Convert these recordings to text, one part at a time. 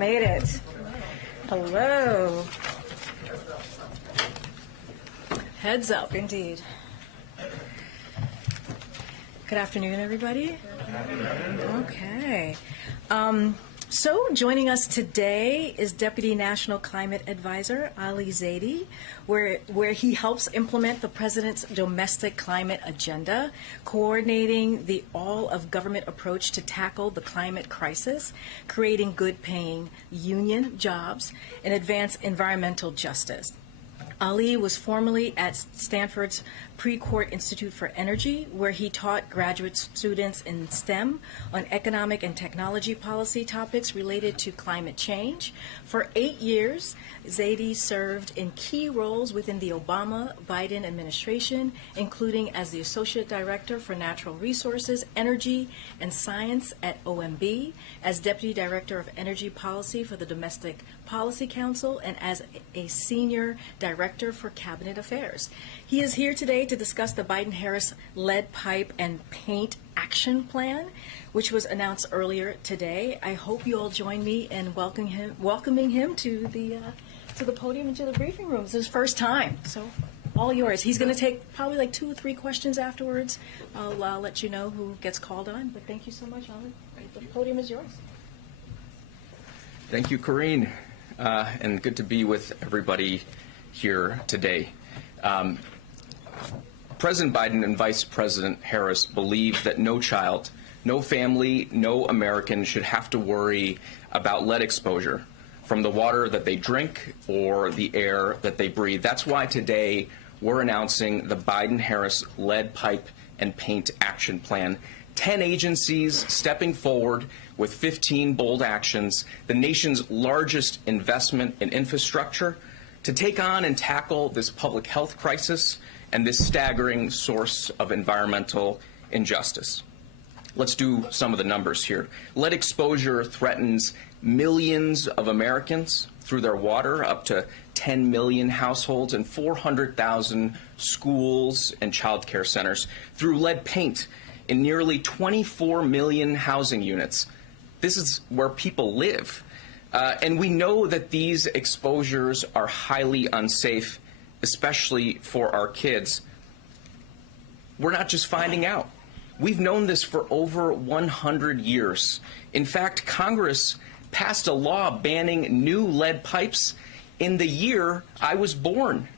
made it. Hello. Heads up, indeed. Good afternoon, everybody. Okay. So joining us today is Deputy National Climate Advisor Ali Zaidi, where he helps implement the President's domestic climate agenda, coordinating the all-of-government approach to tackle the climate crisis, creating good-paying union jobs, and advance environmental justice. Ali was formerly at Stanford's Precourt Institute for Energy, where he taught graduate students in STEM on economic and technology policy topics related to climate change. For 8 years, Zaidi served in key roles within the Obama-Biden administration, including as the Associate Director for Natural Resources, Energy, and Science at OMB, as Deputy Director of Energy Policy for the Domestic Policy Council, and as a Senior Director for Cabinet Affairs. He is here today to discuss the Biden-Harris lead pipe and paint action plan, which was announced earlier today. I hope you all join me in welcoming him to the podium and to the briefing room. It's his first time, so all yours. He's going to take probably like 2 or 3 questions afterwards. I'll let you know who gets called on, but thank you so much, Ali. The podium is yours. Thank you, Karine, and good to be with everybody here today. President Biden and Vice President Harris believe that no child, no family, no American should have to worry about lead exposure from the water that they drink or the air that they breathe. That's why today we're announcing the Biden-Harris lead pipe and paint action plan. 10 agencies stepping forward with 15 bold actions, the nation's largest investment in infrastructure to take on and tackle this public health crisis and this staggering source of environmental injustice. Let's do some of the numbers here. Lead exposure threatens millions of Americans through their water, up to 10 million households and 400,000 schools and child care centers. Through lead paint in nearly 24 million housing units. This is where people live. And we know that these exposures are highly unsafe, especially for our kids. We're not just finding out. We've known this for over 100 years. In fact, Congress passed a law banning new lead pipes in the year I was born.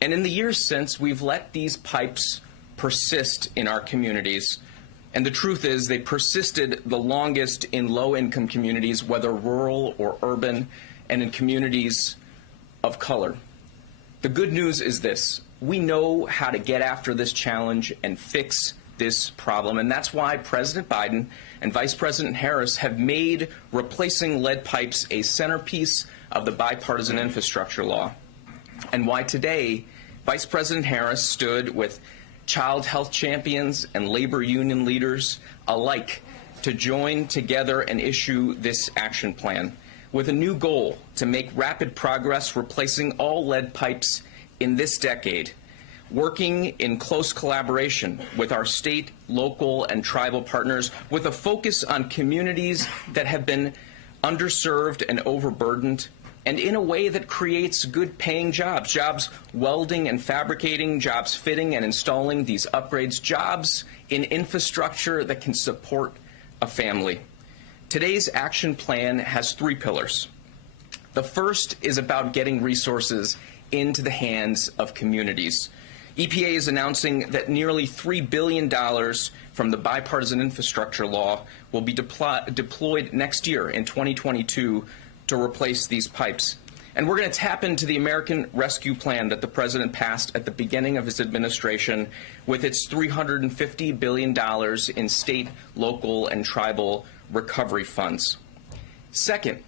And in the years since, we've let these pipes persist in our communities. And the truth is they persisted the longest in low-income communities, whether rural or urban, and in communities of color. The good news is this: we know how to get after this challenge and fix this problem, and that's why President Biden and Vice President Harris have made replacing lead pipes a centerpiece of the bipartisan infrastructure law, and why today Vice President Harris stood with child health champions and labor union leaders alike to join together and issue this action plan with a new goal to make rapid progress replacing all lead pipes in this decade, working in close collaboration with our state, local, and tribal partners with a focus on communities that have been underserved and overburdened, and in a way that creates good-paying jobs, jobs welding and fabricating, jobs fitting and installing these upgrades, jobs in infrastructure that can support a family. Today's action plan has 3 pillars. The first is about getting resources into the hands of communities. EPA is announcing that nearly $3 billion from the bipartisan infrastructure law will be deployed next year in 2022 to replace these pipes. And we're going to tap into the American Rescue Plan that the President passed at the beginning of his administration with its $350 billion in state, local, and tribal recovery funds. Second,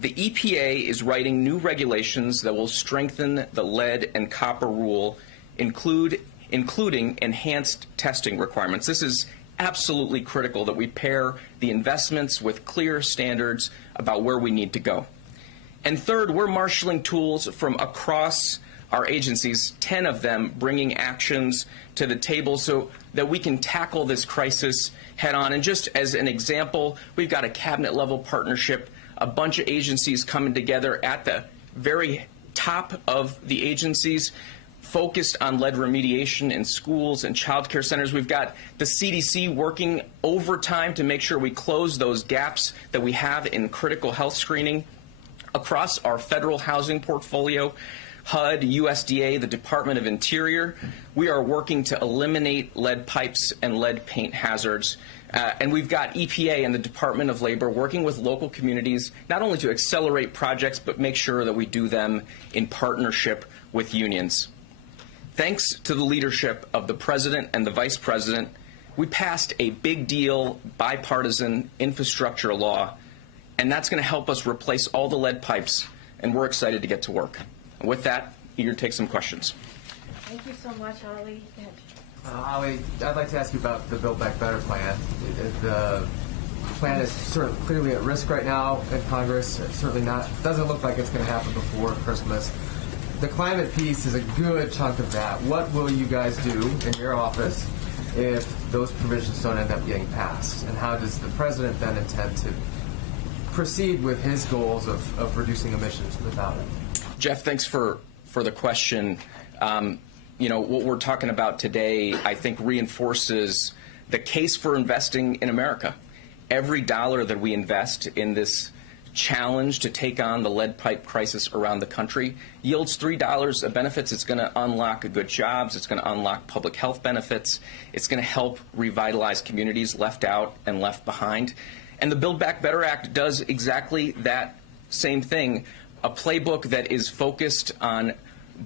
the EPA is writing new regulations that will strengthen the lead and copper rule, including enhanced testing requirements. This is absolutely critical that we pair the investments with clear standards about where we need to go. And third, we're marshaling tools from across our agencies, 10 of them bringing actions to the table so that we can tackle this crisis head on. And just as an example, we've got a cabinet level partnership a bunch of agencies coming together at the very top of the agencies, focused on lead remediation in schools and child care centers. We've got the CDC working overtime to make sure we close those gaps that we have in critical health screening across our federal housing portfolio. HUD, USDA, the Department of Interior, we are working to eliminate lead pipes and lead paint hazards. And we've got EPA and the Department of Labor working with local communities, not only to accelerate projects, but make sure that we do them in partnership with unions. Thanks to the leadership of the President and the Vice President, we passed a big deal bipartisan infrastructure law, and that's going to help us replace all the lead pipes, and we're excited to get to work. And with that, eager to take some questions. Thank you so much, Ali. Ali, I'd like to ask you about the Build Back Better plan. The plan is certainly clearly at risk right now in Congress. It certainly doesn't look like it's going to happen before Christmas. The climate piece is a good chunk of that. What will you guys do in your office if those provisions don't end up getting passed? And how does the president then intend to proceed with his goals of reducing emissions without it? Jeff, thanks for the question. You know, what we're talking about today, I think, reinforces the case for investing in America. Every dollar that we invest in this challenge to take on the lead pipe crisis around the country yields $3 of benefits. It's going to unlock good jobs. It's going to unlock public health benefits. It's going to help revitalize communities left out and left behind. And the Build Back Better Act does exactly that same thing, a playbook that is focused on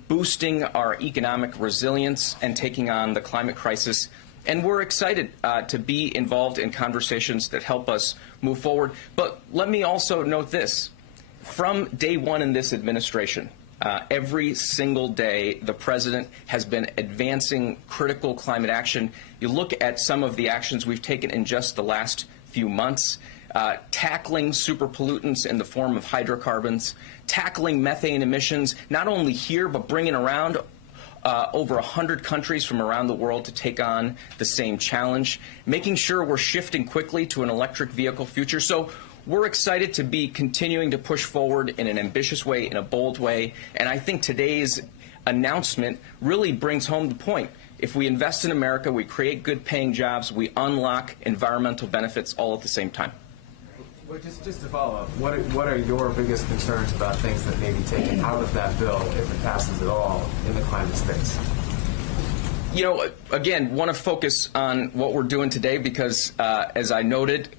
boosting our economic resilience and taking on the climate crisis. And we're excited to be involved in conversations that help us move forward. But let me also note this. From day one in this administration, every single day, the president has been advancing critical climate action. You look at some of the actions we've taken in just the last few months, tackling super pollutants in the form of hydrocarbons, tackling methane emissions, not only here, but bringing around over 100 countries from around the world to take on the same challenge, making sure we're shifting quickly to an electric vehicle future. So we're excited to be continuing to push forward in an ambitious way, in a bold way, and I think today's announcement really brings home the point. If we invest in America, we create good-paying jobs, we unlock environmental benefits all at the same time. Well, just to follow up, what are your biggest concerns about things that may be taken out of that bill, if it passes at all, in the climate space? You know, again, want to focus on what we're doing today because, as I noted,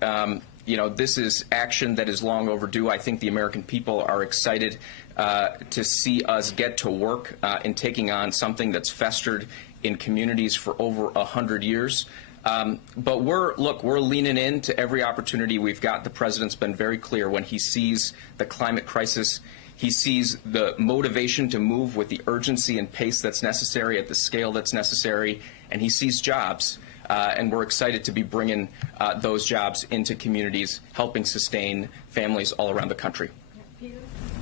you know, this is action that is long overdue. I think the American people are excited to see us get to work in taking on something that's festered in communities for over 100 years. But we're leaning into every opportunity we've got. The president's been very clear when he sees the climate crisis. He sees the motivation to move with the urgency and pace that's necessary at the scale that's necessary, and he sees jobs. And we're excited to be bringing those jobs into communities, helping sustain families all around the country.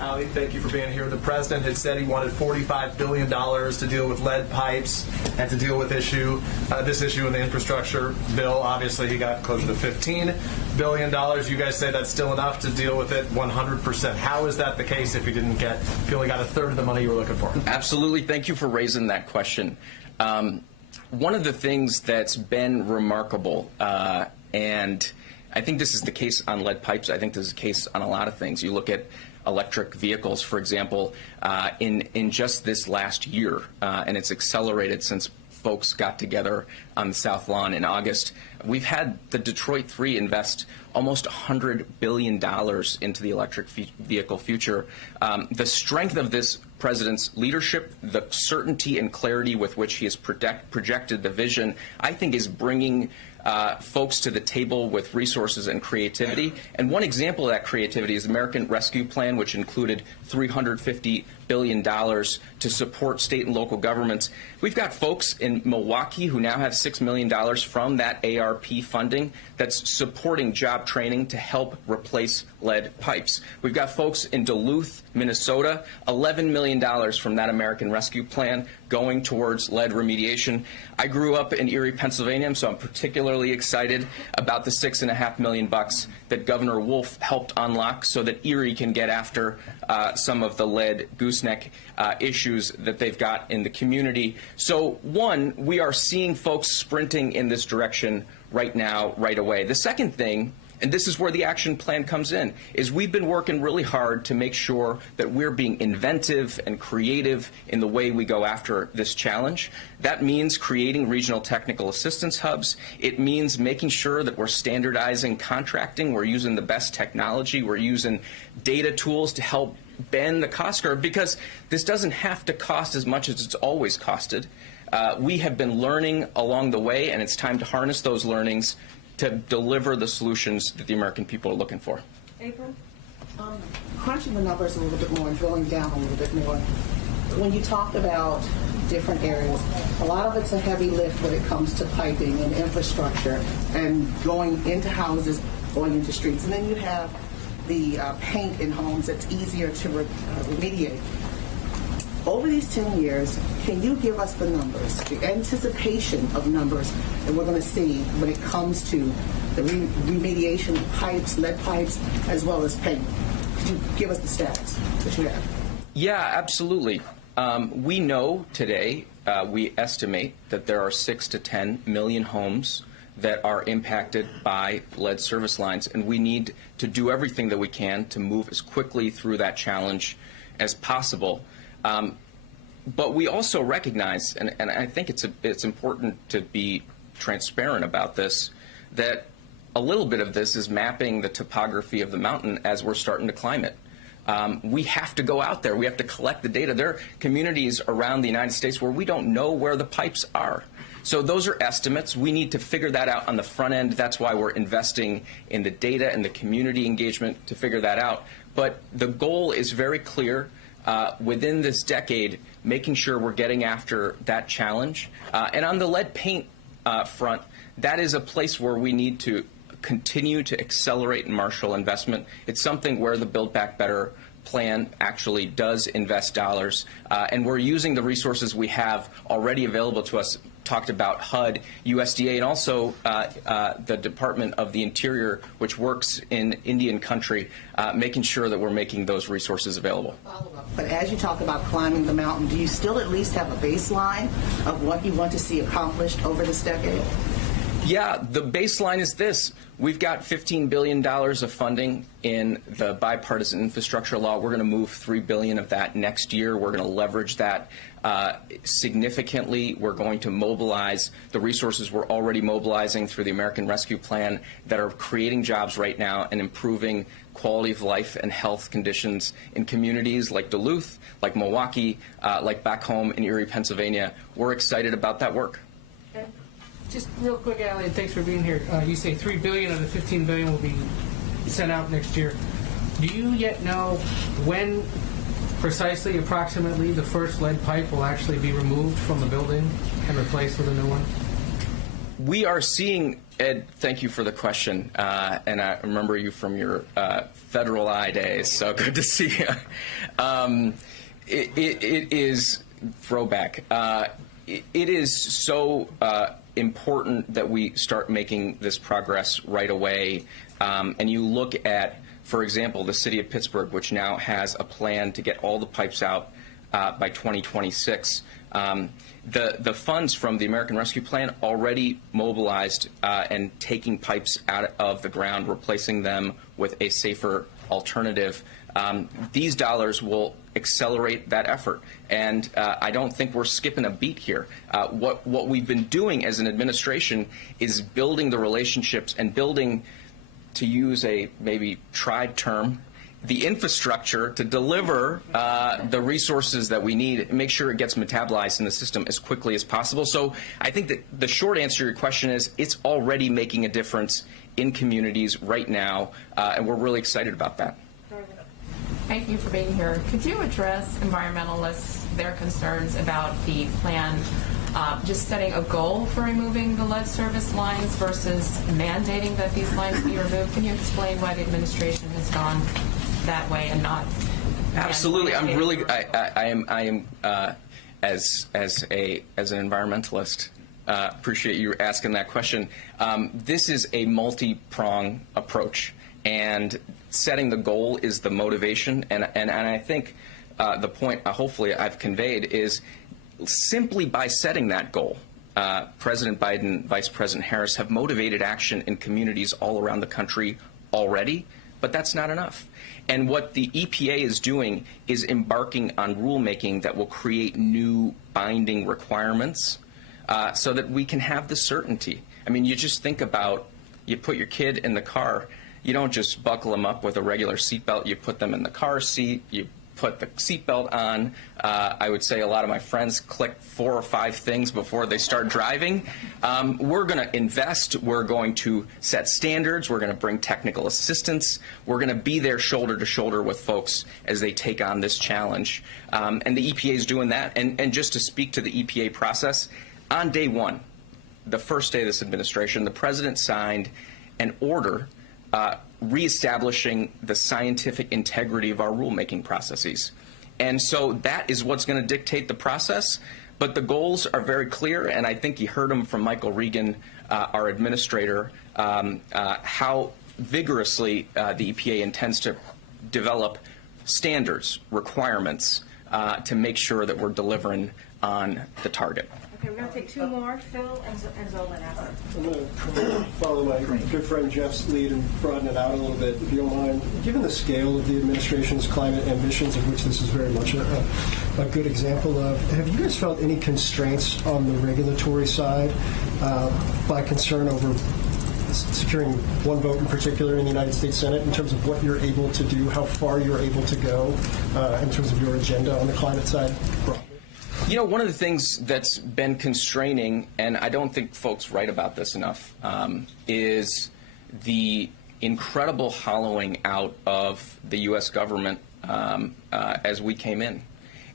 Ali, thank you for being here. The president had said he wanted $45 billion to deal with lead pipes and to deal with this issue in the infrastructure bill. Obviously, he got closer to $15 billion. You guys say that's still enough to deal with it 100%. How is that the case if you only got a third of the money you were looking for? Absolutely. Thank you for raising that question. One of the things that's been remarkable, and I think this is the case on lead pipes, I think this is the case on a lot of things. You look at electric vehicles, for example, in just this last year, and it's accelerated since folks got together on the South Lawn in August. We've had the Detroit 3 invest almost $100 billion into the electric vehicle future. The strength of this president's leadership, the certainty and clarity with which he has projected the vision, I think is bringing folks to the table with resources and creativity. And one example of that creativity is the American Rescue Plan, which included $350 billion to support state and local governments. We've got folks in Milwaukee who now have $6 million from that ARP funding that's supporting job training to help replace lead pipes. We've got folks in Duluth, Minnesota, $11 million from that American Rescue Plan going towards lead remediation. I grew up in Erie, Pennsylvania, so I'm particularly excited about the $6.5 million that Governor Wolf helped unlock so that Erie can get after some of the lead gooseneck issues that they've got in the community. So, one, we are seeing folks sprinting in this direction right now, right away. The second thing, and this is where the action plan comes in, is we've been working really hard to make sure that we're being inventive and creative in the way we go after this challenge. That means creating regional technical assistance hubs. It means making sure that we're standardizing contracting. We're using the best technology. We're using data tools to help bend the cost curve, because this doesn't have to cost as much as it's always costed. We have been learning along the way, and it's time to harness those learnings to deliver the solutions that the American people are looking for. April? Crunching the numbers a little bit more and drilling down a little bit more, when you talk about different areas, a lot of it's a heavy lift when it comes to piping and infrastructure and going into houses, going into streets. And then you have the paint in homes that's easier to remediate. Over these 10 years, can you give us the numbers, the anticipation of numbers that we're going to see when it comes to the remediation of pipes, lead pipes, as well as paint? Could you give us the stats that you have? Yeah, absolutely. We know today, we estimate that there are 6 to 10 million homes that are impacted by lead service lines, and we need to do everything that we can to move as quickly through that challenge as possible. But we also recognize, and I think it's important to be transparent about this, that a little bit of this is mapping the topography of the mountain as we're starting to climb it. We have to go out there. We have to collect the data. There are communities around the United States where we don't know where the pipes are. So those are estimates. We need to figure that out on the front end. That's why we're investing in the data and the community engagement to figure that out. But the goal is very clear. Within this decade, making sure we're getting after that challenge. And on the lead paint front, that is a place where we need to continue to accelerate and marshal investment. It's something where the Build Back Better plan actually does invest dollars, and we're using the resources we have already available to us. Talked about HUD, USDA, and also the Department of the Interior, which works in Indian country, making sure that we're making those resources available. But as you talk about climbing the mountain, do you still at least have a baseline of what you want to see accomplished over this decade? Yeah, the baseline is this. We've got $15 billion of funding in the bipartisan infrastructure law. We're going to move $3 billion of that next year. We're going to leverage that significantly. We're going to mobilize the resources we're already mobilizing through the American Rescue Plan that are creating jobs right now and improving quality of life and health conditions in communities like Duluth, like Milwaukee, like back home in Erie, Pennsylvania. We're excited about that work. Just real quick, Ali, and thanks for being here. You say $3 billion of the $15 billion will be sent out next year. Do you yet know when precisely, approximately, the first lead pipe will actually be removed from the building and replaced with a new one? We are seeing, Ed, thank you for the question, and I remember you from your Federal Eye days, so good to see you. It is throwback. It is so important that we start making this progress right away. And you look at, for example, the city of Pittsburgh, which now has a plan to get all the pipes out by 2026. The funds from the American Rescue Plan already mobilized and taking pipes out of the ground, replacing them with a safer alternative. These dollars will accelerate that effort, and I don't think we're skipping a beat here. What we've been doing as an administration is building the relationships and building, to use a maybe tried term, the infrastructure to deliver the resources that we need and make sure it gets metabolized in the system as quickly as possible. So I think that the short answer to your question is it's already making a difference in communities right now, and we're really excited about that. Thank you for being here. Could you address environmentalists, their concerns about the plan just setting a goal for removing the lead service lines versus mandating that these lines be removed? Can you explain why the administration has gone that way and not? Absolutely. I'm really. I am as an environmentalist, appreciate you asking that question. This is a multi-prong approach, and setting the goal is the motivation. And I think the point, hopefully, I've conveyed is simply by setting that goal, President Biden, Vice President Harris have motivated action in communities all around the country already, but that's not enough. And what the EPA is doing is embarking on rulemaking that will create new binding requirements so that we can have the certainty. I mean, you just think about, you put your kid in the car, you don't just buckle them up with a regular seatbelt, you put them in the car seat, you put the seatbelt on. I would say a lot of my friends click 4 or 5 things before they start driving. We're going to invest. We're going to set standards. We're going to bring technical assistance. We're going to be there shoulder to shoulder with folks as they take on this challenge. And the EPA is doing that. And just to speak to the EPA process, on day one, the first day of this administration, the president signed an order reestablishing the scientific integrity of our rulemaking processes. And so that is what's going to dictate the process. But the goals are very clear, and I think you heard them from Michael Regan, our administrator, how vigorously the EPA intends to develop standards, requirements to make sure that we're delivering on the target. Okay, we're going to take 2 more, Phil and Zolan after. I'm going to follow my good friend Jeff's lead and broaden it out a little bit, if you don't mind. Given the scale of the administration's climate ambitions, of which this is very much a good example of, have you guys felt any constraints on the regulatory side by concern over securing one vote in particular in the United States Senate in terms of what you're able to do, how far you're able to go in terms of your agenda on the climate side broadly? You know, one of the things that's been constraining, and I don't think folks write about this enough, is the incredible hollowing out of the U.S. government as we came in.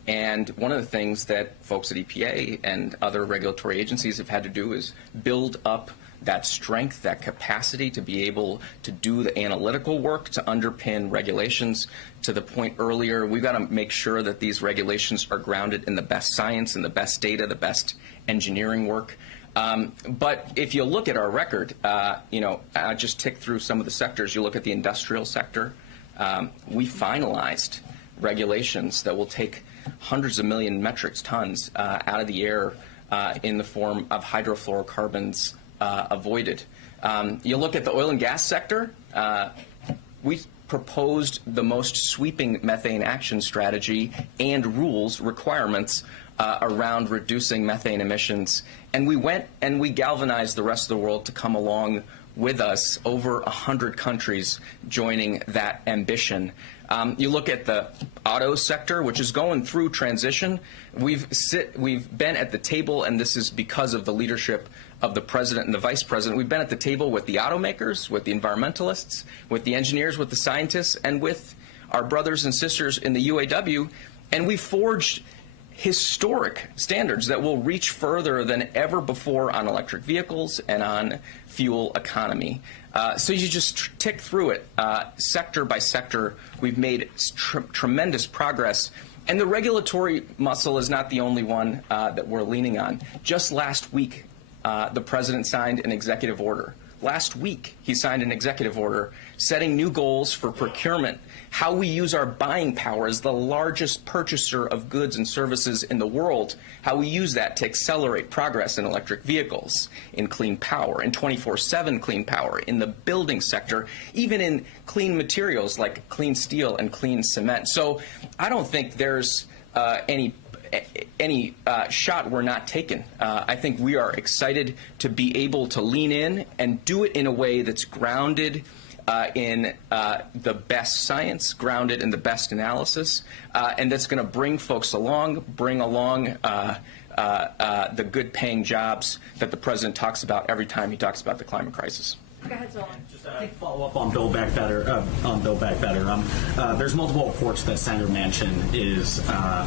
And one of the things that folks at EPA and other regulatory agencies have had to do is build up that strength, that capacity to be able to do the analytical work to underpin regulations. To the point earlier, we've got to make sure that these regulations are grounded in the best science and the best data, the best engineering work. But if you look at our record, you know, I just tick through some of the sectors. You look at the industrial sector, we finalized regulations that will take hundreds of million metric tons out of the air in the form of hydrofluorocarbons avoided. You look at the oil and gas sector, we proposed the most sweeping methane action strategy and rules requirements around reducing methane emissions. And we went and we galvanized the rest of the world to come along with us, over 100 countries joining that ambition. You look at the auto sector, which is going through transition. We've been at the table, and this is because of the leadership of the president and the vice president. We've been at the table with the automakers, with the environmentalists, with the engineers, with the scientists, and with our brothers and sisters in the UAW, and we forged historic standards that will reach further than ever before on electric vehicles and on fuel economy. So you just tick through it sector by sector. We've made tremendous progress. And the regulatory muscle is not the only one that we're leaning on. Just last week, the president signed an executive order. Last week, he signed an executive order setting new goals for procurement, how we use our buying power as the largest purchaser of goods and services in the world, how we use that to accelerate progress in electric vehicles, in clean power, in 24/7 clean power, in the building sector, even in clean materials like clean steel and clean cement. So I don't think there's any shot we're not taking. I think we are excited to be able to lean in and do it in a way that's grounded in the best science, grounded in the best analysis, and that's going to bring folks along, bring along the good-paying jobs that the president talks about every time he talks about the climate crisis. Go ahead, Zolan. Just a follow up on Build Back Better. There's multiple reports that Senator Manchin is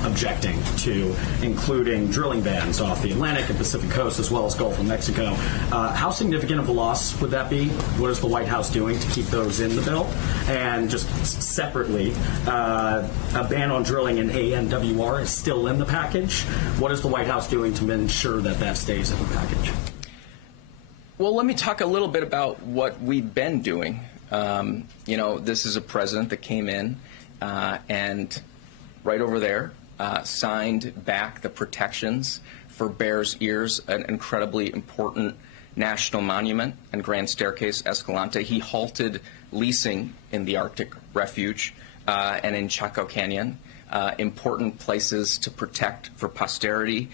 objecting to, including drilling bans off the Atlantic and Pacific coast, as well as Gulf of Mexico. How significant of a loss would that be? What is the White House doing to keep those in the bill? And just separately, a ban on drilling in ANWR is still in the package. What is the White House doing to ensure that that stays in the package? Well, let me talk a little bit about what we've been doing. This is a president that came in and right over there signed back the protections for Bears Ears, an incredibly important national monument and Grand Staircase Escalante. He halted leasing in the Arctic Refuge and in Chaco Canyon, important places to protect for posterity.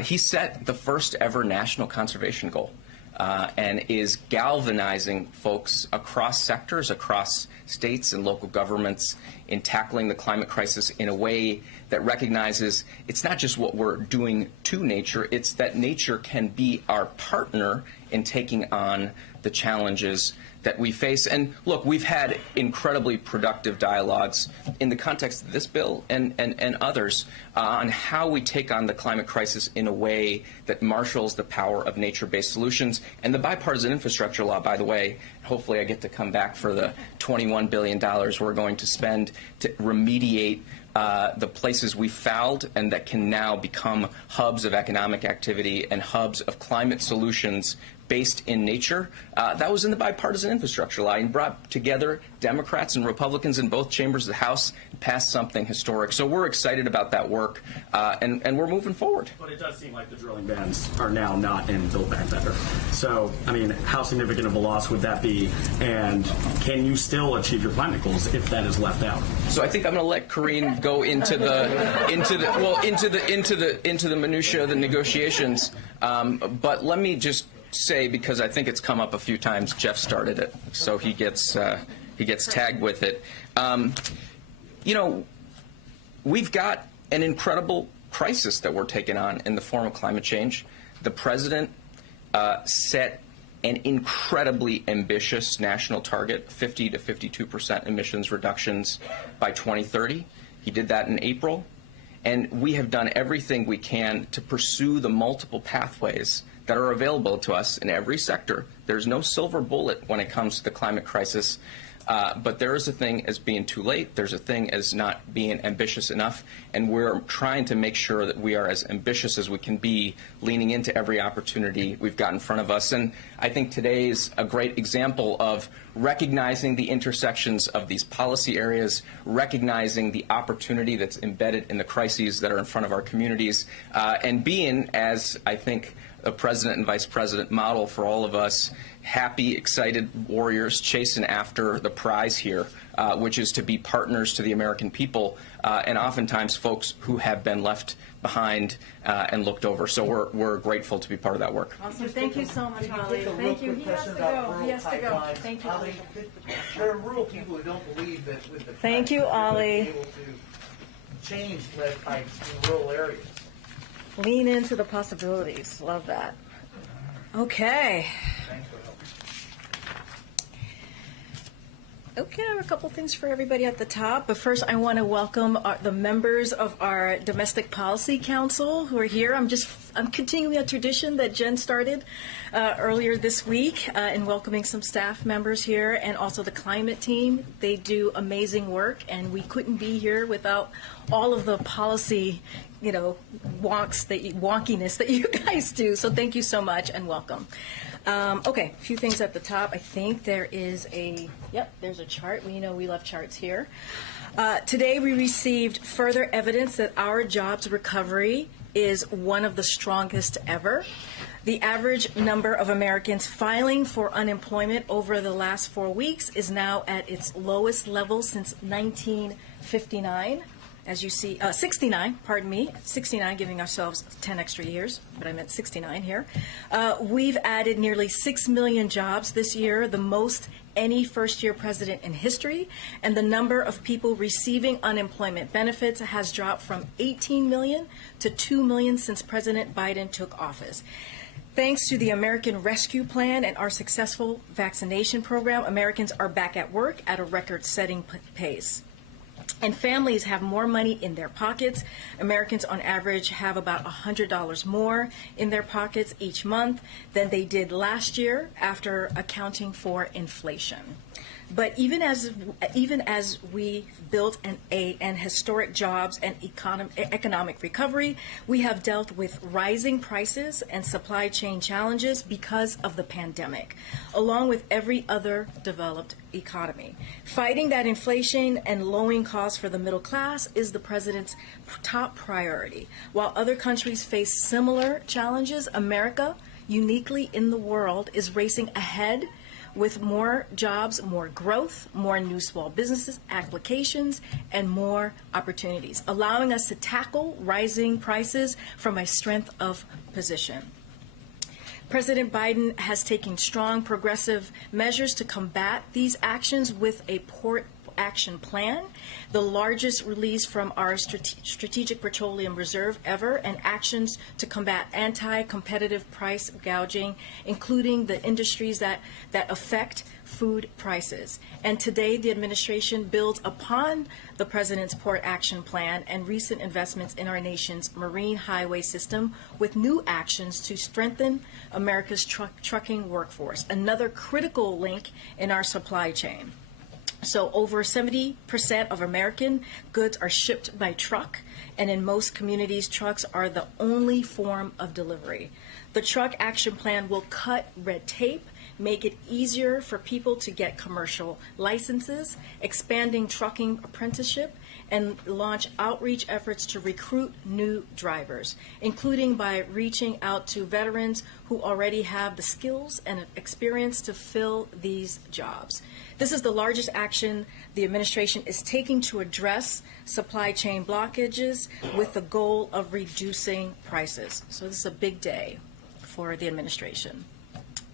He set the first ever national conservation goal. And is galvanizing folks across sectors, across states and local governments in tackling the climate crisis in a way that recognizes it's not just what we're doing to nature, it's that nature can be our partner in taking on the challenges that we face. And look, we've had incredibly productive dialogues in the context of this bill and others on how we take on the climate crisis in a way that marshals the power of nature-based solutions. And the bipartisan infrastructure law, by the way, hopefully I get to come back for the $21 billion we're going to spend to remediate the places we fouled and that can now become hubs of economic activity and hubs of climate solutions based in nature. That was in the bipartisan infrastructure law and brought together Democrats and Republicans in both chambers of the House and passed something historic. So we're excited about that work, and we're moving forward. But it does seem like the drilling bans are now not in Build Back Better. So, I mean, how significant of a loss would that be? And can you still achieve your climate goals if that is left out? So I think I'm going to let Karine go into the minutia of the negotiations. But let me just say, because I think it's come up a few times, Jeff started it, so he gets tagged with it. We've got an incredible crisis that we're taking on in the form of climate change. The president set an incredibly ambitious national target, 50 to 52% emissions reductions by 2030. He did that in April, and we have done everything we can to pursue the multiple pathways that are available to us in every sector. There's no silver bullet when it comes to the climate crisis, but there is a thing as being too late. There's a thing as not being ambitious enough, and we're trying to make sure that we are as ambitious as we can be, leaning into every opportunity we've got in front of us. And I think today is a great example of recognizing the intersections of these policy areas, recognizing the opportunity that's embedded in the crises that are in front of our communities, and being, as I think a president and vice president model for all of us, happy, excited warriors chasing after the prize here, which is to be partners to the American people, and oftentimes folks who have been left behind and looked over. So we're grateful to be part of that work. Awesome. Thank you so much, Ali. Thank you. He has to go. He has to go. Thank you, Ali. There are rural people who don't believe that with the Thank you, Ali. able to change lead pipes in rural areas. Lean into the possibilities. Love that. Okay. Thanks for helping. Okay, I have a couple things for everybody at the top. But first, I want to welcome the members of our Domestic Policy Council who are here. I'm continuing a tradition that Jen started earlier this week in welcoming some staff members here, and also the climate team. They do amazing work, and we couldn't be here without all of the policy, wonkiness that you guys do. So thank you so much and welcome. Okay, a few things at the top. I think there is there's a chart. We love charts here. Today we received further evidence that our jobs recovery is one of the strongest ever. The average number of Americans filing for unemployment over the last 4 weeks is now at its lowest level since 1959. As you see, 69, pardon me, 69, giving ourselves 10 extra years, but I meant 69 here. We've added nearly 6 million jobs this year, the most any first-year president in history, and the number of people receiving unemployment benefits has dropped from 18 million to 2 million since President Biden took office. Thanks to the American Rescue Plan and our successful vaccination program, Americans are back at work at a record-setting pace. And families have more money in their pockets. Americans on average have about $100 more in their pockets each month than they did last year after accounting for inflation. But even as we built an historic jobs and economic recovery, we have dealt with rising prices and supply chain challenges because of the pandemic, along with every other developed economy. Fighting that inflation and lowering costs for the middle class is the president's top priority. While other countries face similar challenges, America, uniquely in the world, is racing ahead with more jobs, more growth, more new small businesses, applications, and more opportunities, allowing us to tackle rising prices from a strength of position. President Biden has taken strong progressive measures to combat these actions with a port action plan, the largest release from our Strategic Petroleum Reserve ever, and actions to combat anti-competitive price gouging, including the industries that affect food prices. And today, the administration builds upon the president's port action plan and recent investments in our nation's marine highway system with new actions to strengthen America's trucking workforce, another critical link in our supply chain. So over 70% of American goods are shipped by truck, and in most communities, trucks are the only form of delivery. The Truck Action Plan will cut red tape, make it easier for people to get commercial licenses, expanding trucking apprenticeship, and launch outreach efforts to recruit new drivers, including by reaching out to veterans who already have the skills and experience to fill these jobs. This is the largest action the administration is taking to address supply chain blockages with the goal of reducing prices. So this is a big day for the administration.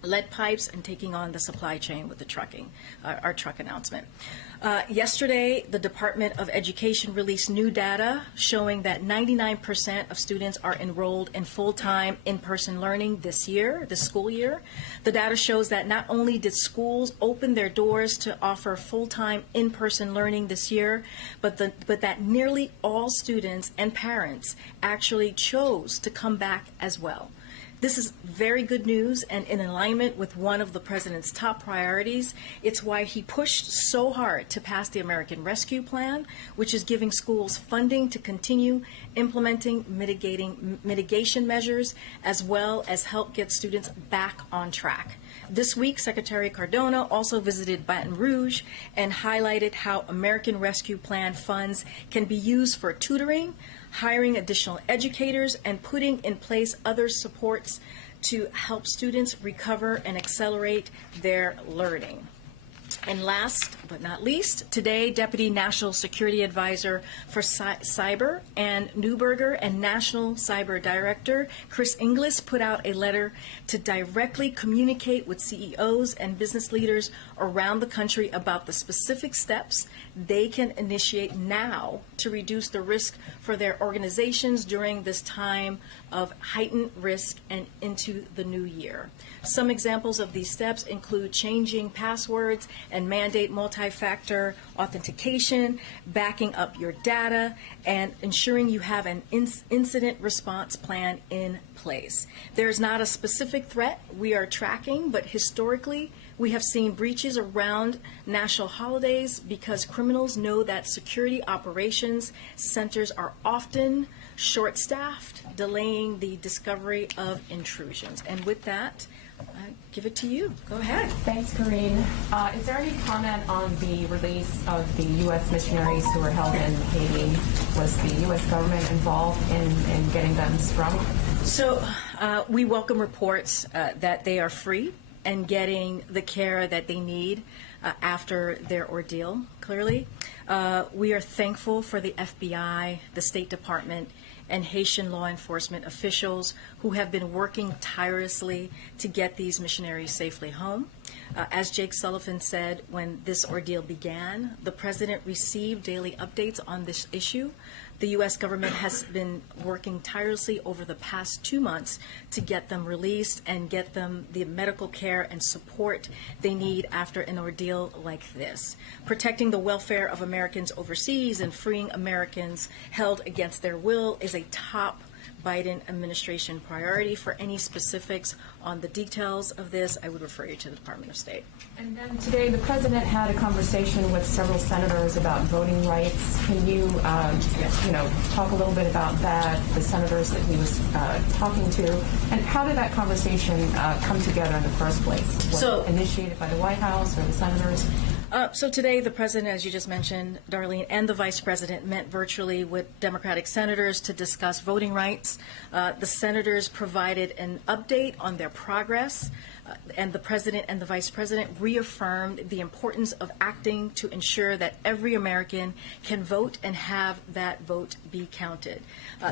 Lead pipes and taking on the supply chain with the trucking, our truck announcement. Yesterday, the Department of Education released new data showing that 99% of students are enrolled in full-time in-person learning this school year. The data shows that not only did schools open their doors to offer full-time in-person learning this year, but that nearly all students and parents actually chose to come back as well. This is very good news and in alignment with one of the president's top priorities. It's why he pushed so hard to pass the American Rescue Plan, which is giving schools funding to continue implementing mitigation measures, as well as help get students back on track. This week, Secretary Cardona also visited Baton Rouge and highlighted how American Rescue Plan funds can be used for tutoring, hiring additional educators, and putting in place other supports to help students recover and accelerate their learning. And last but not least, today, Deputy National Security Advisor for Cyber Ann Neuberger and National Cyber Director Chris Inglis put out a letter to directly communicate with CEOs and business leaders around the country about the specific steps they can initiate now to reduce the risk for their organizations during this time of heightened risk and into the new year. Some examples of these steps include changing passwords and mandate multi-factor authentication, backing up your data, and ensuring you have an incident response plan in place. There's not a specific threat we are tracking, but historically, we have seen breaches around national holidays because criminals know that security operations centers are often short-staffed, delaying the discovery of intrusions. And with that, I give it to you. Go ahead. Thanks, Karine. Is there any comment on the release of the U.S. missionaries who were held in Haiti? Was the U.S. government involved in getting them sprung? So we welcome reports that they are free and getting the care that they need after their ordeal, clearly. We are thankful for the FBI, the State Department, and Haitian law enforcement officials who have been working tirelessly to get these missionaries safely home. As Jake Sullivan said when this ordeal began, the president received daily updates on this issue. The U.S. government has been working tirelessly over the past 2 months to get them released and get them the medical care and support they need after an ordeal like this. Protecting the welfare of Americans overseas and freeing Americans held against their will is a top Biden administration priority. For any specifics on the details of this, I would refer you to the Department of State. And then today, the president had a conversation with several senators about voting rights. Can you, talk a little bit about that, the senators that he was talking to, and how did that conversation come together in the first place? Was it initiated by the White House or the senators? So today, the president, as you just mentioned, Darlene, and the vice president met virtually with Democratic senators to discuss voting rights. The senators provided an update on their progress, and the president and the vice president reaffirmed the importance of acting to ensure that every American can vote and have that vote be counted.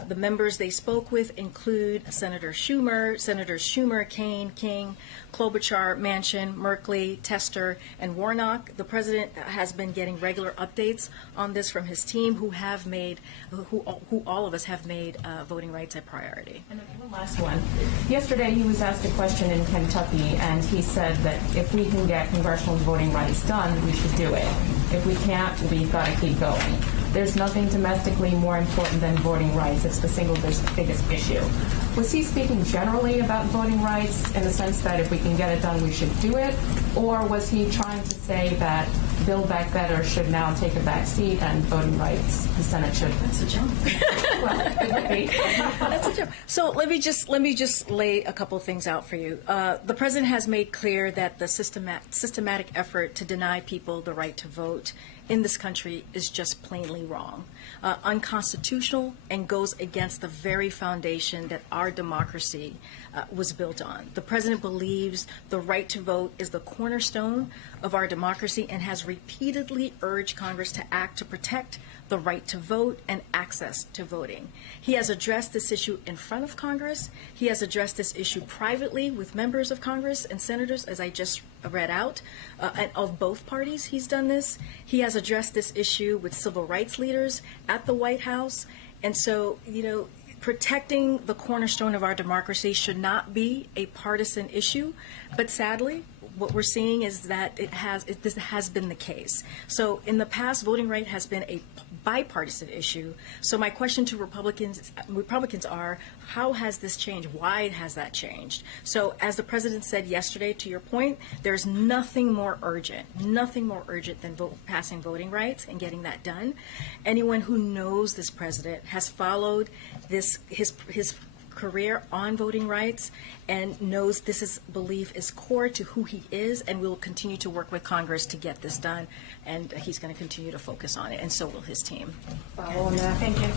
The members they spoke with include Senators Schumer, Kaine, King, Klobuchar, Manchin, Merkley, Tester, and Warnock. The president has been getting regular updates on this from his team, who all of us have made voting rights a priority. And one last one. Yesterday, he was asked a question in Kentucky, and he said that if we can get congressional voting rights done, we should do it. If we can't, we've got to keep going. There's nothing domestically more important than voting rights. It's the single biggest issue. Was he speaking generally about voting rights in the sense that if we can get it done, we should do it? Or was he trying to say that Build Back Better should now take a back seat and voting rights, the Senate should? That's a jump. Well, it would be. That's a jump. So let me just lay a couple of things out for you. The president has made clear that the systematic effort to deny people the right to vote in this country is just plainly wrong, unconstitutional, and goes against the very foundation that our democracy was built on. The president believes the right to vote is the cornerstone of our democracy and has repeatedly urged Congress to act to protect the right to vote and access to voting. He has addressed this issue in front of Congress. He has addressed this issue privately with members of Congress and senators, as I just read out, and of both parties he's done this. He has addressed this issue with civil rights leaders at the White House. And so, protecting the cornerstone of our democracy should not be a partisan issue, but sadly, what we're seeing is that this has been the case. So in the past, voting right has been a bipartisan issue. So my question to Republicans are, how has this changed? Why has that changed? So as the president said yesterday, to your point, there's nothing more urgent than passing voting rights and getting that done. Anyone who knows this president has followed his career on voting rights and knows this belief is core to who he is, and will continue to work with Congress to get this done, and he's going to continue to focus on it, and so will his team. Follow on that. Thank you.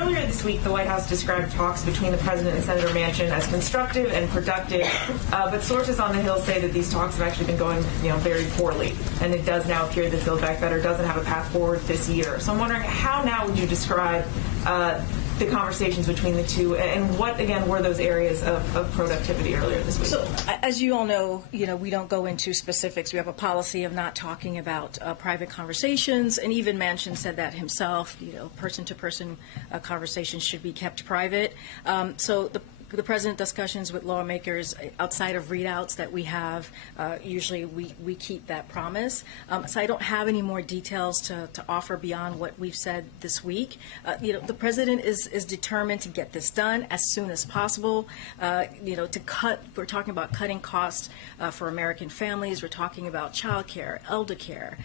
Earlier this week, the White House described talks between the president and Senator Manchin as constructive and productive, but sources on the Hill say that these talks have actually been going, very poorly, and it does now appear that Build Back Better doesn't have a path forward this year. So I'm wondering, how now would you describe the conversations between the two, and what, again, were those areas of productivity earlier this week? So, as you all know, we don't go into specifics. We have a policy of not talking about private conversations, and even Manchin said that himself. Person-to-person conversations should be kept private. So the president discussions with lawmakers outside of readouts that we have, usually we keep that promise. So I don't have any more details to offer beyond what we've said this week. The president is determined to get this done as soon as possible. We're talking about cutting costs for American families. We're talking about child care, elder care.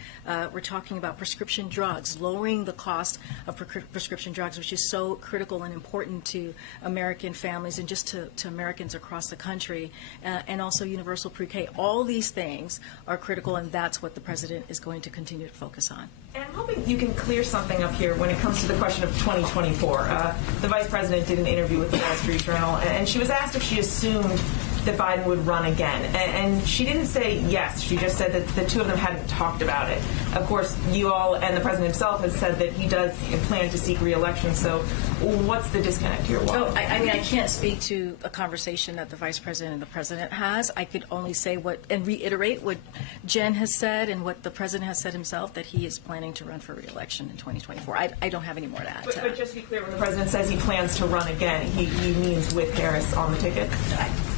We're talking about prescription drugs, lowering the cost of prescription drugs, which is so critical and important to American families and just to Americans across the country, and also universal pre-K. All these things are critical, and that's what the president is going to continue to focus on. And I'm hoping you can clear something up here when it comes to the question of 2024. The vice president did an interview with the Wall Street Journal, and she was asked if she assumed that Biden would run again. And she didn't say yes. She just said that the two of them hadn't talked about it. Of course, you all and the president himself has said that he does plan to seek re-election. So what's the disconnect here? No, I mean, I can't speak to a conversation that the vice president and the president has. I could only say and reiterate what Jen has said and what the president has said himself, that he is planning to run for re-election in 2024. I don't have any more to add. But just to be clear, when the president says he plans to run again, he means with Harris on the ticket?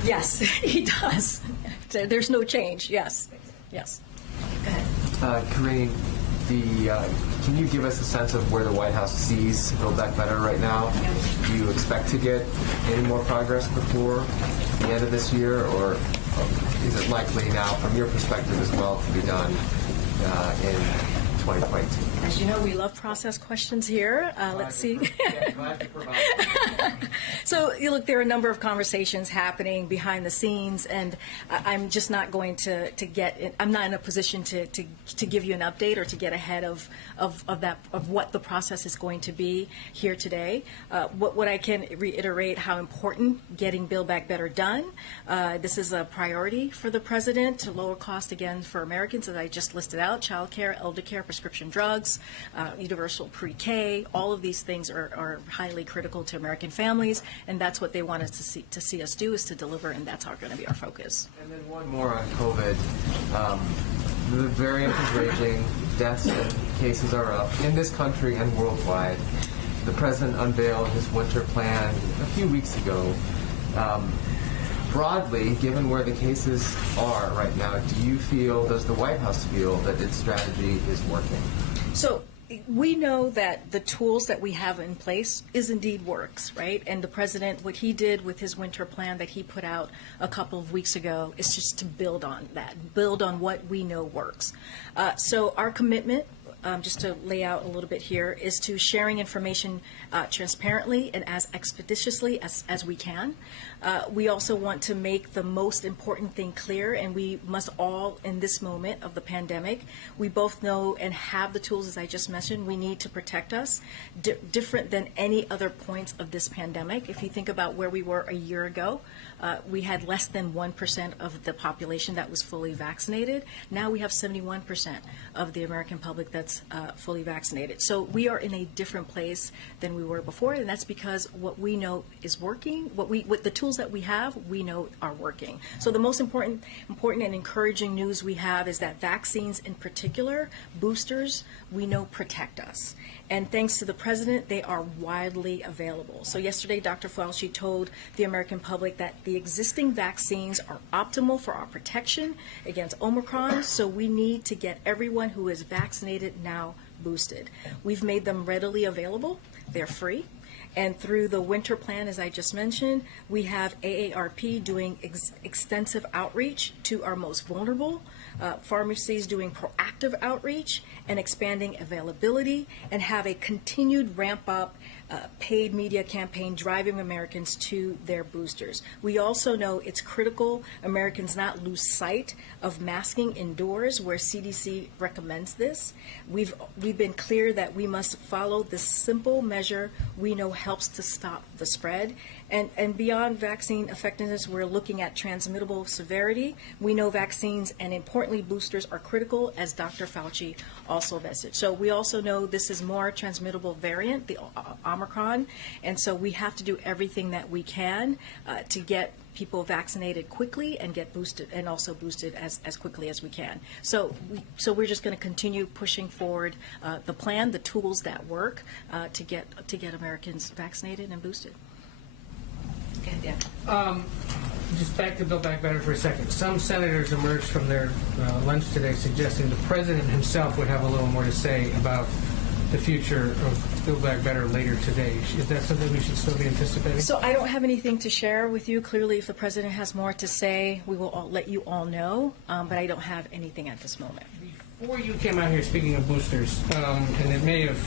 Yes, he does. There's no change. Yes. Yes. Go ahead. Karine, can you give us a sense of where the White House sees Build Back Better right now? Do you expect to get any more progress before the end of this year, or is it likely now, from your perspective as well, to be done in 2022? As you know, we love process questions here. Let's see. So, look, there are a number of conversations happening behind the scenes, and I'm just not going to get. I'm not in a position to give you an update or to get ahead of what the process is going to be here today. What I can reiterate how important getting Build Back Better done. This is a priority for the president to lower cost again for Americans, as I just listed out: child care, elder care, prescription drugs. Universal pre-K, all of these things are highly critical to American families, and that's what they want us to see us do, is to deliver, and that's going to be our focus. And then one more on COVID. The variant is raging, deaths and cases are up in this country and worldwide. The president unveiled his winter plan a few weeks ago. Broadly, given where the cases are right now, does the White House feel that its strategy is working? So we know that the tools that we have in place is indeed works, right? And the president, what he did with his winter plan that he put out a couple of weeks ago is just to build on that, build on what we know works. So our commitment, just to lay out a little bit here, is to sharing information transparently and as expeditiously as we can. We also want to make the most important thing clear, and we must all, in this moment of the pandemic, we both know and have the tools, as I just mentioned, we need to protect us, different than any other points of this pandemic. If you think about where we were a year ago, we had less than 1% of the population that was fully vaccinated. Now we have 71% of the American public that's fully vaccinated. So we are in a different place than we were before, and that's because what we know is working, what the tools that we have, we know are working. So the most important and encouraging news we have is that vaccines, in particular, boosters, we know protect us. And thanks to the president, they are widely available. So yesterday, Dr. Fauci told the American public that the existing vaccines are optimal for our protection against Omicron, so we need to get everyone who is vaccinated now boosted. We've made them readily available. They're free. And through the winter plan, as I just mentioned, we have AARP doing extensive outreach to our most vulnerable, pharmacies doing proactive outreach and expanding availability, and have a continued ramp up paid media campaign driving Americans to their boosters. We also know it's critical Americans not lose sight of masking indoors, where CDC recommends this. We've been clear that we must follow this simple measure we know helps to stop the spread. And beyond vaccine effectiveness, we're looking at transmittable severity. We know vaccines and, importantly, boosters are critical, as Dr. Fauci also messaged. So we also know this is more transmittable variant, the Omicron, and so we have to do everything that we can to get people vaccinated quickly and get boosted, and also boosted as quickly as we can. So we're just going to continue pushing forward the plan, the tools that work to get Americans vaccinated and boosted. Okay, yeah. Just back to Build Back Better for a second. Some senators emerged from their lunch today suggesting the president himself would have a little more to say about the future of Build Back Better later today. Is that something we should still be anticipating? So I don't have anything to share with you. Clearly, if the president has more to say, we will let you all know, but I don't have anything at this moment. Before you came out here, speaking of boosters, and it may have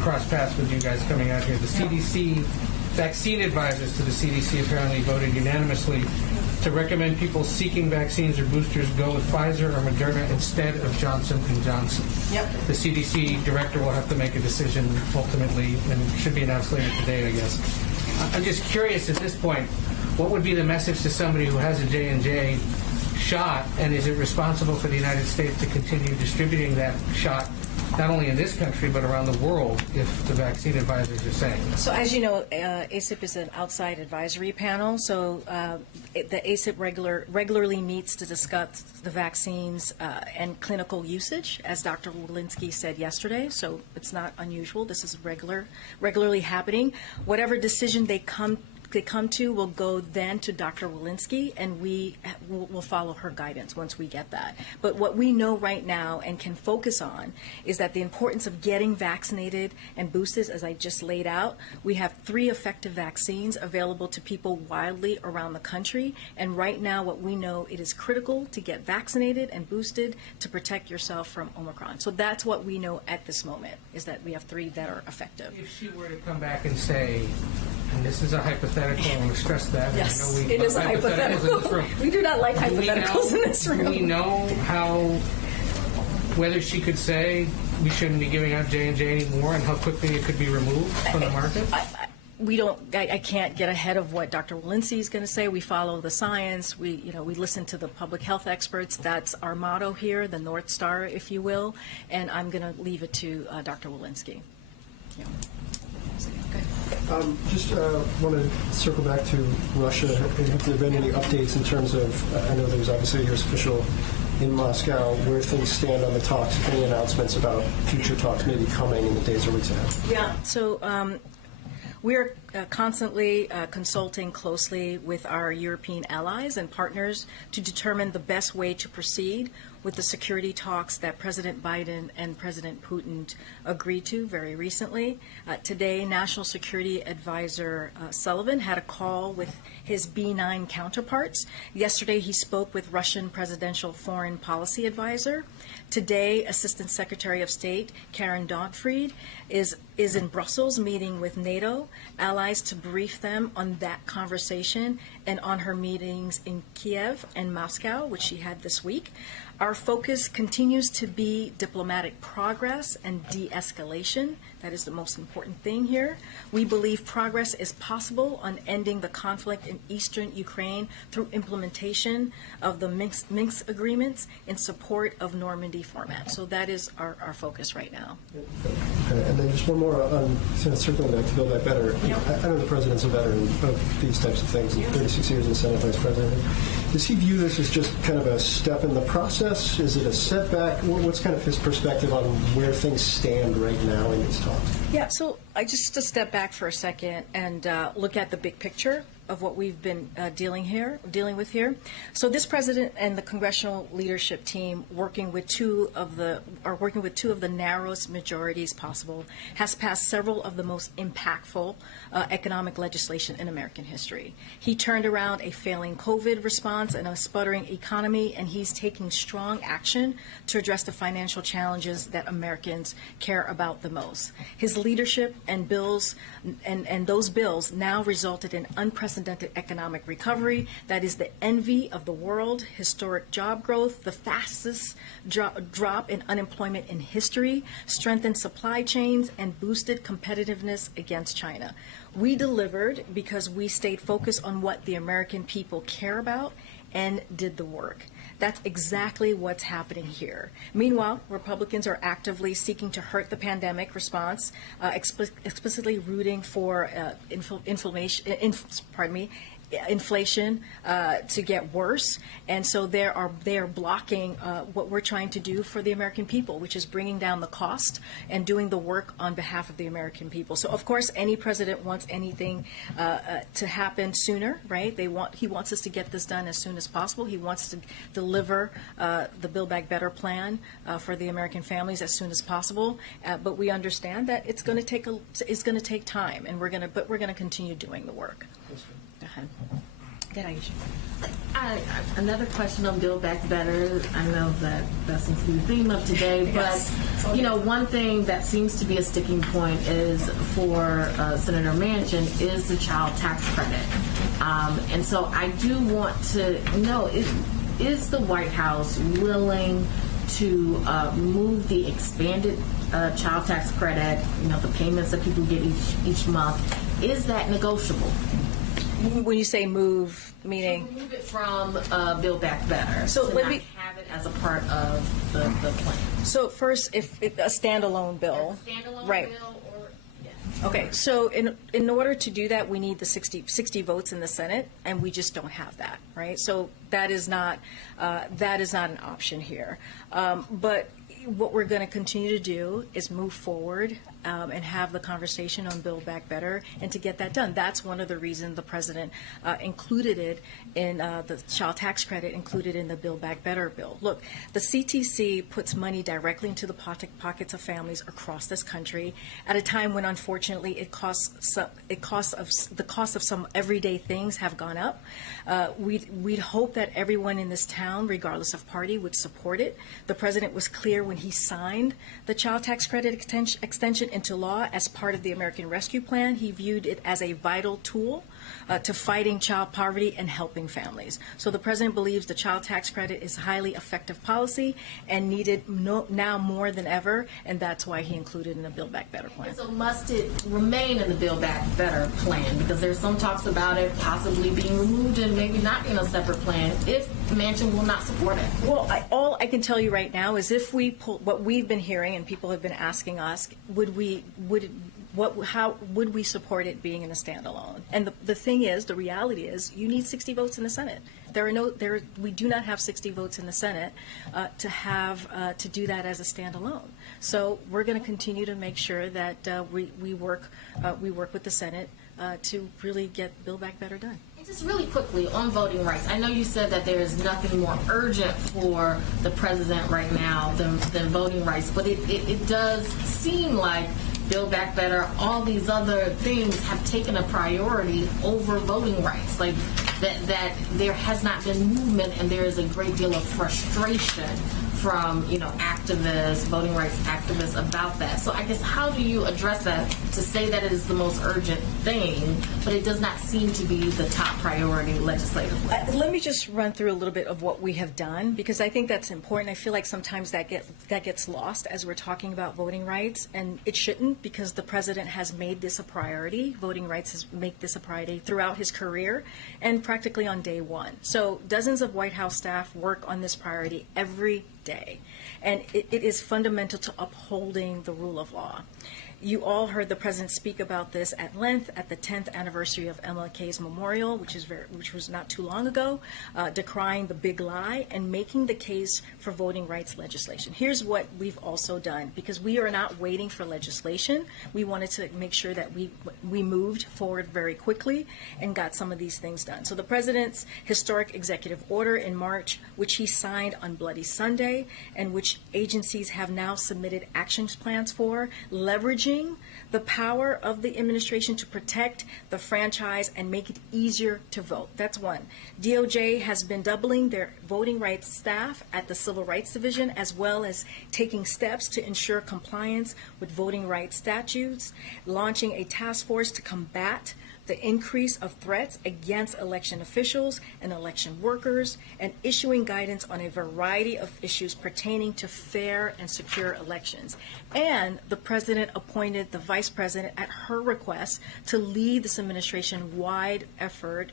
crossed paths with you guys coming out here, the CDC, vaccine advisors to the CDC apparently voted unanimously to recommend people seeking vaccines or boosters go with Pfizer or Moderna instead of Johnson & Johnson. Yep. The CDC director will have to make a decision ultimately, and it should be announced later today, I guess. I'm just curious at this point, what would be the message to somebody who has a J&J shot, and is it responsible for the United States to continue distributing that shot not only in this country but around the world if the vaccine advisors are saying? So as you know, ACIP is an outside advisory panel, so the ACIP regularly meets to discuss the vaccines and clinical usage, as Dr. Walensky said yesterday, so it's not unusual. This is regularly happening. Whatever decision they come to will go then to Dr. Walensky, and we will follow her guidance once we get that. But what we know right now and can focus on is that the importance of getting vaccinated and boosted, as I just laid out. We have 3 effective vaccines available to people widely around the country, and right now what we know, it is critical to get vaccinated and boosted to protect yourself from Omicron. So that's what we know at this moment, is that we have 3 that are effective. If she were to come back and say, and this is a hypothetical, I want to stress that. Yes, I know it is a hypothetical. We do not like hypotheticals in this room. Do we know whether she could say we shouldn't be giving out J&J anymore, and how quickly it could be removed from the market? I can't get ahead of what Dr. Walensky is going to say. We follow the science. We listen to the public health experts. That's our motto here, the North Star, if you will. And I'm going to leave it to Dr. Walensky. Yeah. Just want to circle back to Russia. Have there been any updates in terms of, I know there was obviously a U.S. official in Moscow, where things stand on the talks, any announcements about future talks maybe coming in the days or weeks ahead? Yeah, so we're constantly consulting closely with our European allies and partners to determine the best way to proceed with the security talks that President Biden and President Putin agreed to very recently. Today, National Security Advisor Sullivan had a call with his B9 counterparts. Yesterday, he spoke with Russian Presidential Foreign Policy Advisor. Today, Assistant Secretary of State Karine Jean-Pierre is in Brussels meeting with NATO allies to brief them on that conversation and on her meetings in Kiev and Moscow, which she had this week. Our focus continues to be diplomatic progress and de-escalation. That is the most important thing here. We believe progress is possible on ending the conflict in eastern Ukraine through implementation of the Minsk agreements in support of Normandy format. So that is our focus right now. Okay. And then just one more on circling back to Build Back Better. Yep. I know the president's a veteran of these types of things, 36 years as Senate Vice President. Does he view this as just kind of a step in the process? Is it a setback? What's kind of his perspective on where things stand right now in these talks? Yeah, so I just to step back for a second and look at the big picture of what we've been dealing with here. So this president and the congressional leadership team, working with two of the narrowest majorities possible, has passed several of the most impactful economic legislation in American history. He turned around a failing COVID response and a sputtering economy, and he's taking strong action to address the financial challenges that Americans care about the most. His leadership and bills and those bills now resulted in unprecedented economic recovery that is the envy of the world, historic job growth, the fastest drop in unemployment in history, strengthened supply chains, and boosted competitiveness against China. We delivered because we stayed focused on what the American people care about and did the work. That's exactly what's happening here. Meanwhile, Republicans are actively seeking to hurt the pandemic response, explicitly rooting for inflation to get worse, and so they are blocking what we're trying to do for the American people, which is bringing down the cost and doing the work on behalf of the American people. So of course, any president wants anything to happen sooner, right? He wants us to get this done as soon as possible. He wants to deliver the Build Back Better plan for the American families as soon as possible. But we understand that it's going to take time, and we're going to continue doing the work. Go ahead. Good, Aisha. Another question on Build Back Better. I know that seems to be the theme of today, Yes. but one thing that seems to be a sticking point is for Senator Manchin is the child tax credit, and so I do want to know is the White House willing to move the expanded child tax credit, the payments that people get each month, is that negotiable? When you say move, meaning? Move it from Build Back Better. So to let not me have it as a part of the plan. So first, if a standalone bill, Standalone right? bill or yes. Okay, so in order to do that, we need the 60 votes in the Senate, and we just don't have that, right? So that is not an option here. But what we're going to continue to do is move forward and have the conversation on Build Back Better, and to get that done. That's one of the reasons the president included it in the child tax credit, included in the Build Back Better bill. Look, the CTC puts money directly into the pockets of families across this country at a time when, unfortunately, the cost of some everyday things have gone up. We'd hope that everyone in this town, regardless of party, would support it. The president was clear when he signed the child tax credit extension into law as part of the American Rescue Plan. He viewed it as a vital tool to fighting child poverty and helping families. So the president believes the child tax credit is a highly effective policy and needed now more than ever, and that's why he included it in the Build Back Better plan. So must it remain in the Build Back Better plan? Because there's some talks about it possibly being removed and maybe not in a separate plan if Manchin will not support it. Well, all I can tell you right now is if we pull what we've been hearing and people have been asking us, how would we support it being in a standalone? And the thing is, the reality is, you need 60 votes in the Senate. We do not have 60 votes in the Senate to do that as a standalone. So we're going to continue to make sure that we work with the Senate to really get Build Back Better done. And just really quickly on voting rights, I know you said that there is nothing more urgent for the president right now than voting rights, but it does seem like Build Back Better, all these other things have taken a priority over voting rights. Like that there has not been movement, and there is a great deal of frustration from activists, voting rights activists about that. So I guess how do you address that to say that it is the most urgent thing, but it does not seem to be the top priority legislatively? Let me just run through a little bit of what we have done, because I think that's important. I feel like sometimes that gets lost as we're talking about voting rights, and it shouldn't, because the president has made this a priority. Voting rights has made this a priority throughout his career and practically on day one. So dozens of White House staff work on this priority every day, and it is fundamental to upholding the rule of law. You all heard the president speak about this at length at the 10th anniversary of MLK's memorial, which was not too long ago, decrying the big lie and making the case for voting rights legislation. Here's what we've also done, because we are not waiting for legislation. We wanted to make sure that we moved forward very quickly and got some of these things done. So the president's historic executive order in March, which he signed on Bloody Sunday, and which agencies have now submitted action plans for, leveraging the power of the administration to protect the franchise and make it easier to vote. That's one. DOJ has been doubling their voting rights staff at the Civil Rights Division, as well as taking steps to ensure compliance with voting rights statutes, launching a task force to combat the increase of threats against election officials and election workers, and issuing guidance on a variety of issues pertaining to fair and secure elections. And the president appointed the vice president at her request to lead this administration-wide effort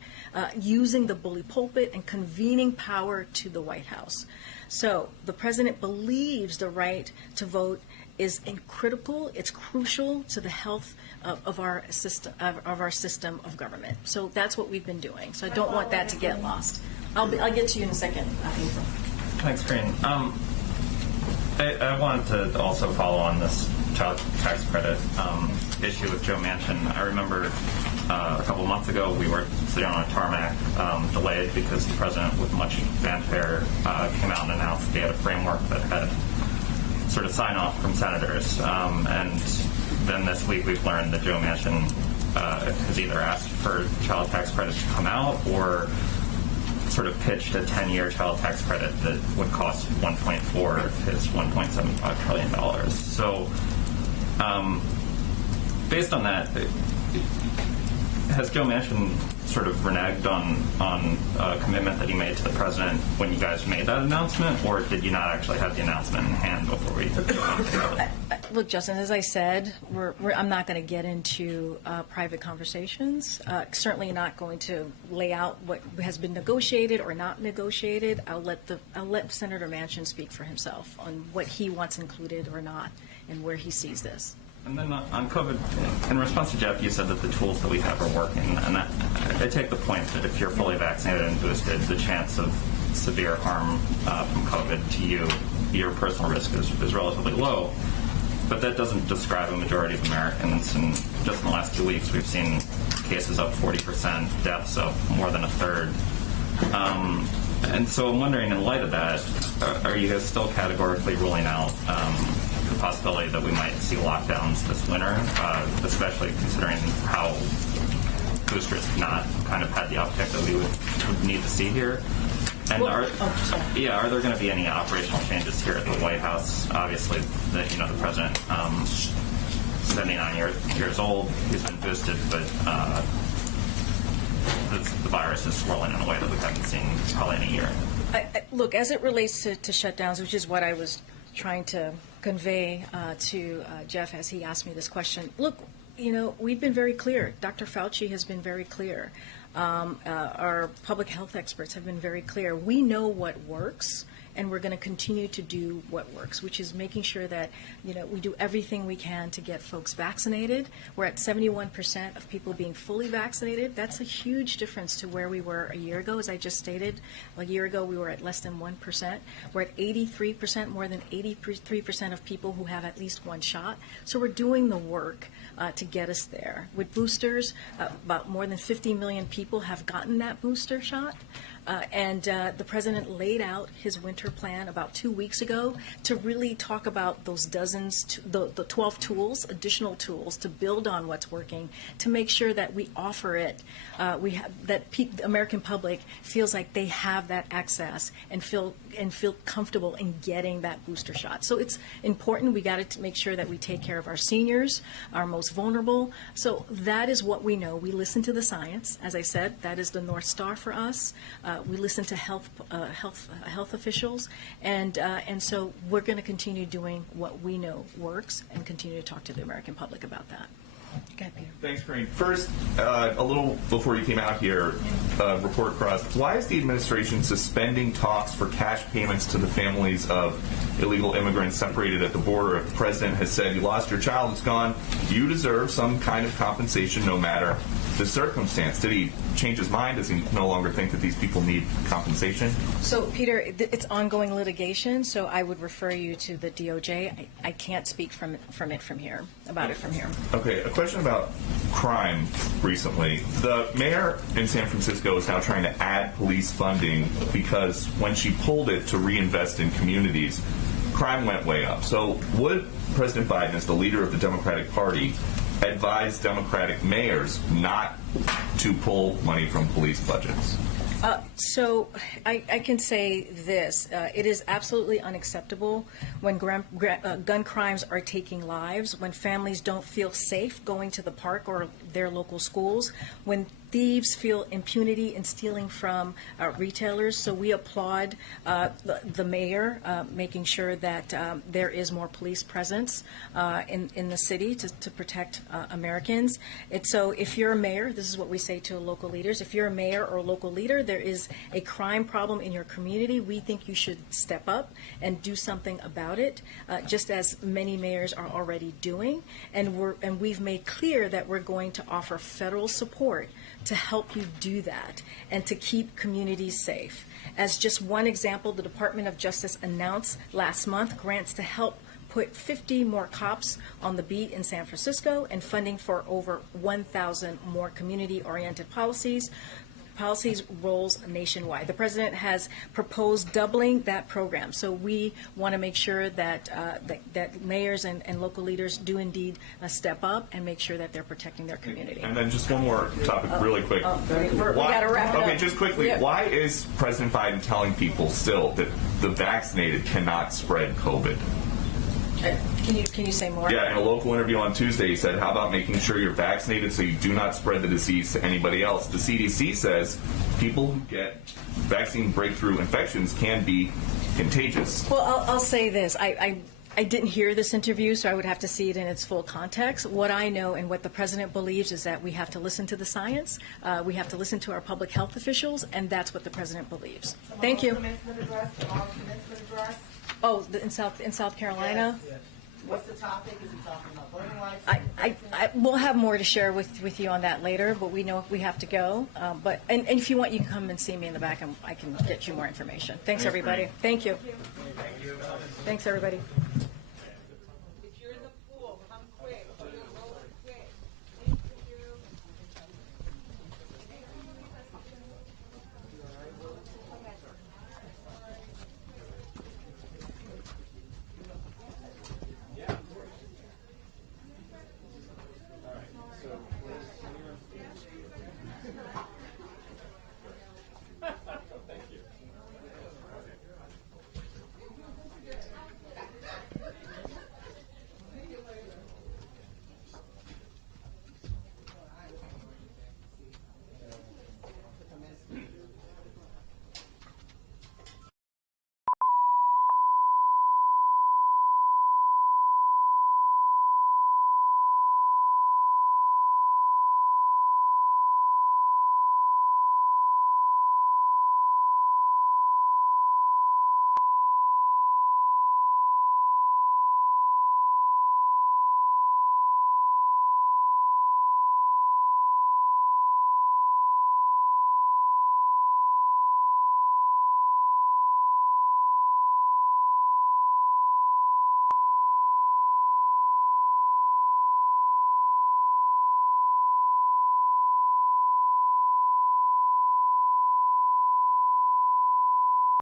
using the bully pulpit and convening power to the White House. So the president believes the right to vote is critical, it's crucial to the health of our system of government. So that's what we've been doing. So I don't want that to get lost. I'll get to you in a second, April. Thanks, Karine. I wanted to also follow on this child tax credit issue with Joe Manchin. I remember a couple months ago we were sitting on a tarmac delayed because the president, with much fanfare, came out and announced he had a framework that had sort of sign-off from senators. And then this week we've learned that Joe Manchin has either asked for child tax credit to come out or sort of pitched a 10-year child tax credit that would cost 1.4 of his $1.75 trillion. So based on that, has Joe Manchin sort of reneged on a commitment that he made to the president when you guys made that announcement, or did you not actually have the announcement in hand before we took it? Look, Justin, as I said, I'm not going to get into private conversations. Certainly not going to lay out what has been negotiated or not negotiated. I'll let Senator Manchin speak for himself on what he wants included or not and where he sees this. And then on COVID, in response to Jeff, you said that the tools that we have are working. And I take the point that if you're fully vaccinated and boosted, the chance of severe harm from COVID to you, your personal risk is relatively low. But that doesn't describe a majority of Americans. And just in the last 2 weeks, we've seen cases up 40%, deaths up more than a third. And so I'm wondering, in light of that, are you guys still categorically ruling out the possibility that we might see lockdowns this winter, especially considering how boosters have not kind of had the uptick that we would need to see here? And are there going to be any operational changes here at the White House? Obviously, the president, 79 years old, he's been boosted, but the virus is swirling in a way that we haven't seen probably in a year. Look, as it relates to shutdowns, which is what I was trying to convey to Jeff as he asked me this question. Look, we've been very clear. Dr. Fauci has been very clear. Our public health experts have been very clear. We know what works, and we're going to continue to do what works, which is making sure that we do everything we can to get folks vaccinated. We're at 71% of people being fully vaccinated. That's a huge difference to where we were a year ago. As I just stated, a year ago we were at less than 1%. We're at 83%, more than 83% of people who have at least one shot. So we're doing the work to get us there. With boosters, about more than 50 million people have gotten that booster shot. And the president laid out his winter plan about 2 weeks ago to really talk about those dozens, the 12 tools, additional tools to build on what's working, to make sure that we offer it, the American public feels like they have that access and feel comfortable in getting that booster shot. So it's important. We got to make sure that we take care of our seniors, our most vulnerable. So that is what we know. We listen to the science. As I said, that is the North Star for us. We listen to health officials, and so we're going to continue doing what we know works and continue to talk to the American public about that. Go ahead, Peter. Thanks, Karine. First, a little before you came out here, report crossed. Why is the administration suspending talks for cash payments to the families of illegal immigrants separated at the border? If the president has said you lost your child, it's gone, you deserve some kind of compensation no matter the circumstance. Did he change his mind? Does he no longer think that these people need compensation? So, Peter, it's ongoing litigation, so I would refer you to the DOJ. I can't speak from it from here. Okay, a question about crime recently. The mayor in San Francisco is now trying to add police funding because when she pulled it to reinvest in communities, crime went way up. So would President Biden, as the leader of the Democratic Party, advise Democratic mayors not to pull money from police budgets? So I can say this. It is absolutely unacceptable when gun crimes are taking lives, when families don't feel safe going to the park or their local schools, when thieves feel impunity in stealing from retailers. So we applaud the mayor making sure that there is more police presence in the city to protect Americans. And so if you're a mayor, this is what we say to local leaders, if you're a mayor or a local leader, there is a crime problem in your community, we think you should step up and do something about it, just as many mayors are already doing. And we've made clear that we're going to offer federal support to help you do that and to keep communities safe. As just one example, the Department of Justice announced last month grants to help put 50 more cops on the beat in San Francisco and funding for over 1,000 more community-oriented policies roles nationwide. The president has proposed doubling that program. So we want to make sure that that mayors and local leaders do indeed step up and make sure that they're protecting their community. And then just one more topic really quick. We got to wrap it up. Okay, just quickly, Yeah. Why is President Biden telling people still that the vaccinated cannot spread COVID? Can you say more? Yeah, in a local interview on Tuesday, he said, how about making sure you're vaccinated so you do not spread the disease to anybody else? The CDC says people who get vaccine breakthrough infections can be contagious. Well, I'll say this. I didn't hear this interview, so I would have to see it in its full context. What I know and what the president believes is that we have to listen to the science, we have to listen to our public health officials, and that's what the president believes. Thank you. Oh, in South Carolina? Yes. What's the topic? Is he talking about voting rights? I will have more to share with you on that later, but we know we have to go. And if you want, you can come and see me in the back, and I can get you more information. Thanks, everybody. Thank you. Thanks, everybody.